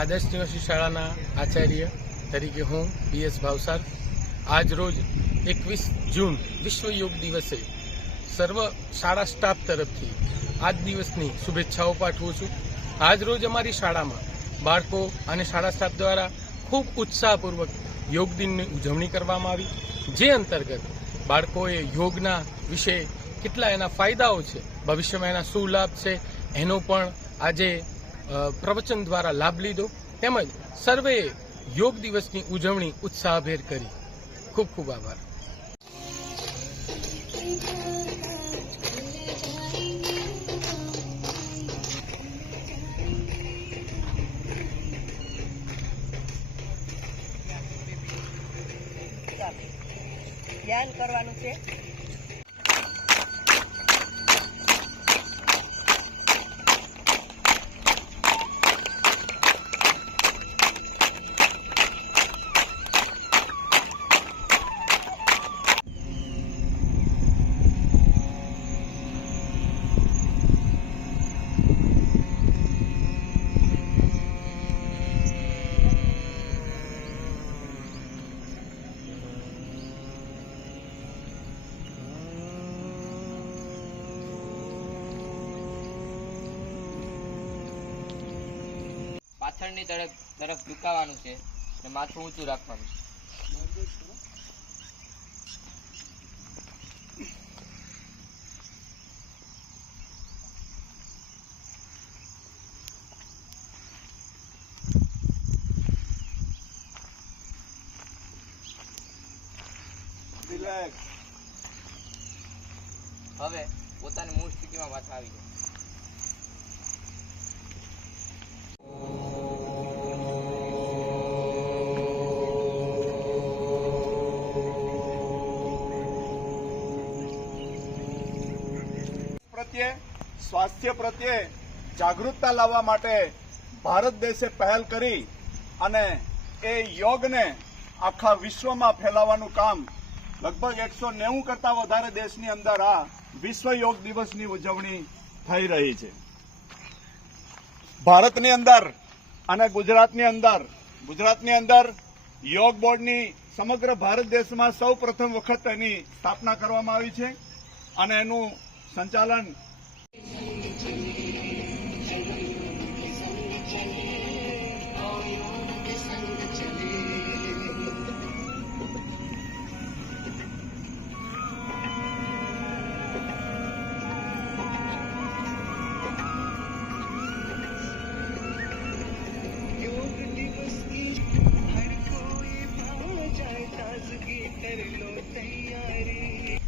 આદર્શ નિવાસી શાળાના આચાર્ય તરીકે હું BS ભાવસાર આજ રોજ 21 જૂન વિશ્વ યોગ દિવસે સર્વ શાળા સ્ટાફ તરફથી આજ દિવસની શુભેચ્છાઓ પાઠવું છું। આજ રોજ અમારી શાળામાં બાળકો અને શાળા સ્ટાફ દ્વારા ખૂબ ઉત્સાહપૂર્વક યોગ દિનની ઉજવણી કરવામાં આવી, જે અંતર્ગત બાળકોએ યોગના વિશે કેટલા એના ફાયદાઓ છે, ભવિષ્યમાં એના શું લાભ છે એનો પણ આજે પ્રવચન દ્વારા લાભ લીધો, તેમજ સર્વેએ યોગ દિવસની ઉજવણી ઉત્સાહભેર કરી। ખૂબ ખૂબ આભાર। ધ્યાન કરવાનું છે। પાછળની તરફ ઝુકાવવાનું છે અને માથું ઊંચું રાખવાનું છે। હવે પોતાની મૂળ સ્થિતિમાં પાછા આવી જાય। સ્વાસ્થ્ય પ્રત્યે જાગૃતતા લાવવા માટે ભારત દેશે પહેલ કરી અને એ યોગને આખા વિશ્વમાં ફેલાવવાનું કામ લગભગ 190 કરતા વધારે દેશની અંદર આ વિશ્વ યોગ દિવસની ઉજવણી થઈ રહી છે। ભારતની અંદર અને ગુજરાતની અંદર યોગ બોર્ડની સમગ્ર ભારત દેશમાં સૌ પ્રથમ વખત એની સ્થાપના કરવામાં આવી છે અને એનું સંચાલન ताजगी कर लो तैयारी।